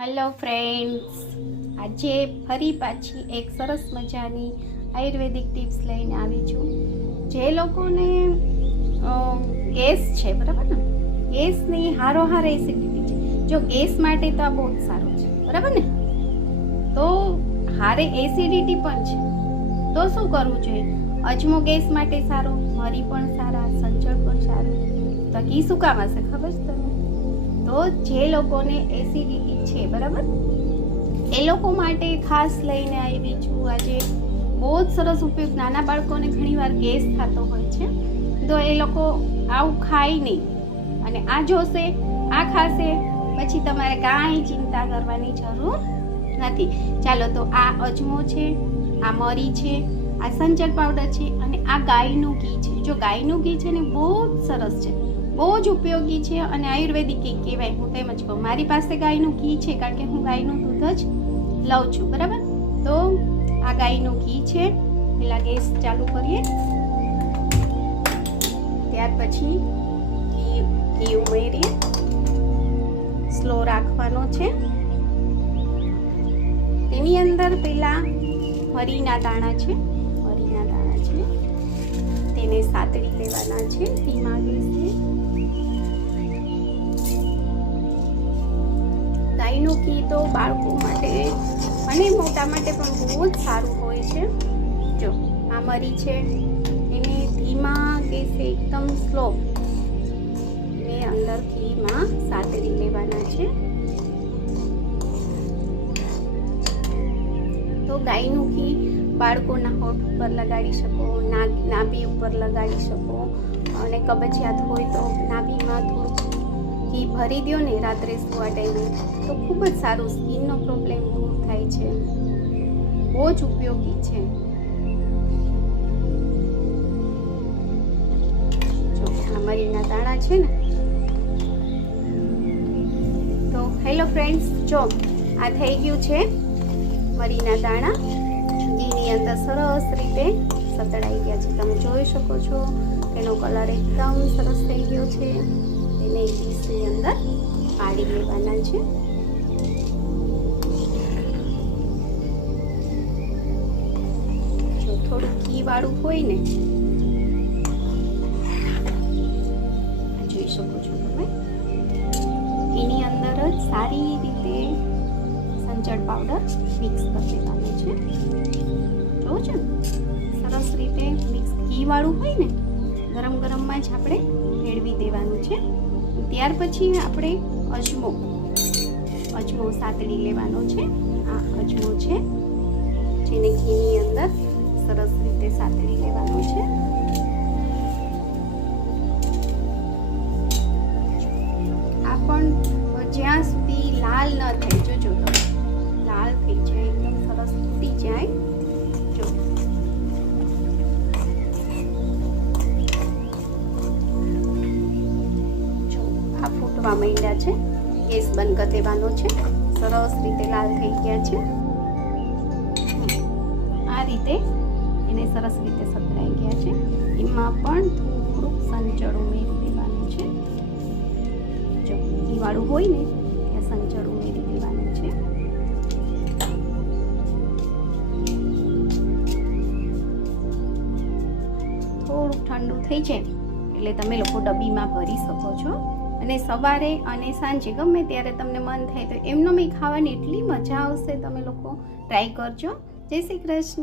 Hello friends, આજે ફરી પાછી એક સરસ મજાની આયુર્વેદિક ટિપ્સ લઈને આવી છું. જે લોકોને ગેસ છે, બરાબર ને, ગેસની હારોહાર એસિડિટી છે. જો ગેસ માટે તો આ બહુ જ સારું છે, બરાબર ને. તો હારે એસિડિટી પણ છે, તો શું કરવું જોઈએ? અજમો ગેસ માટે સારો, મરી પણ સારા, સંચળ પણ સારું. તો કી શું કામ હશે ખબર છે તમને? તો જે લોકોને એસિડિટી છે, બરાબર, એ લોકો માટે ખાસ લઈને આવી છું આજે. બહુ જ સરસ ઉપયોગ. નાના બાળકોને ઘણીવાર ગેસ થતો હોય છે, તો એ લોકો આવું ખાય નહીં અને આ જોશે, આ ખાશે, પછી તમારે કાંઈ ચિંતા કરવાની જરૂર નથી. ચાલો, તો આ અજમો છે, આ મરી છે, આ સંચળ પાવડર છે અને આ ગાયનું ઘી છે. જો ગાયનું ઘી છે ને, બહુ જ સરસ છે, બહુ જ ઉપયોગી છે અને આયુર્વેદિક ઘી કહેવાય. હું તેમ જ કહું, મારી પાસે ગાયનું ઘી છે કારણ કે હું ગાયનું દૂધ જ લઉં છું, બરાબર. તો આ ગાયનું ઘી છે. પહેલાં ગેસ ચાલુ કરીએ, ત્યાર પછી ઘી ઉમેરીએ. સ્લો રાખવાનો છે. તેની અંદર પહેલાં મરીના દાણા છે, તેને સાતળી લેવાના છે ધીમા ગેસે. ગાયનું ઘી તો બાળકો માટે અને મોટા માટે પણ બહુ જ સારું હોય છે. જો આ મરી છે, એને ધીમા ગેસે એકદમ સ્લો ને અંદર ઘીમાં સાતળી લેવાના છે. તો ગાયનું ઘી બાળકોના હોઠ ઉપર લગાડી શકો, નાભી ઉપર લગાડી શકો, અને કબજિયાત હોય તો નાભીમાં થોડું ઘી ભરી દો ને રાત્રે સુવા ટાઈમે, તો ખૂબ જ સારું, સ્કિનનો પ્રોબ્લેમ દૂર થાય છે. બહુ જ ઉપયોગી છે. જો આ મરીના દાણા છે ને, તો હેલો ફ્રેન્ડ્સ, જો આ થઈ ગયું છે મરીના દાણા. ઘીની અંદર સરસ રીતે સતળાઈ ગયા છે. તમે જોઈ શકો છો એનો કલર એકદમ સરસ થઈ ગયો છે. એને ડીશની અંદર પાડી લેવાના છે. જો થોડું ઘી વાળું હોય ને, જોઈ શકો છો તમે, એની અંદર જ સારી રીતે સંચળ પાવડર મિક્સ કરી દેવાનું છે. જોવું છે ને, સરસ રીતે મિક્સ. ઘી વાળું હોય ને, ગરમ ગરમમાં જ આપણે મેળવી દેવાનું છે. ત્યાર પછી આપણે અજમો સાતળી લેવાનો છે. આ અજમો છે, જેને ઘીની અંદર સરસ રીતે સાતળી લેવાનો છે. આ પણ જ્યાં સુધી લાલ ન થાય, જોજો તમે, લાલ થઈ જાય, એકદમ સરસ ફૂટી જાય. માંડ્યા છે, ગેસ બંધ કરી દેવાનો છે. સરસ રીતે લાલ થઈ ગયા છે. આ રીતે એને સરસ રીતે સતરાઈ ગયા છે. એમાં પણ થોડુંક સંચળ ઉમેરી દેવાનું છે. જો ઘીવાળું હોય ને, ત્યાં સંચળ ઉમેરી દેવાનું છે. થોડુંક ઠંડુ થઈ જાય એટલે તમે લોકો ડબ્બીમાં ભરી શકો છો. અને સવારે અને સાંજે ગમે ત્યારે તમને મન થાય તો એમનો મેં ખાવાની એટલી મજા આવશે. તમે લોકો ટ્રાય કરજો. જય શ્રી કૃષ્ણ.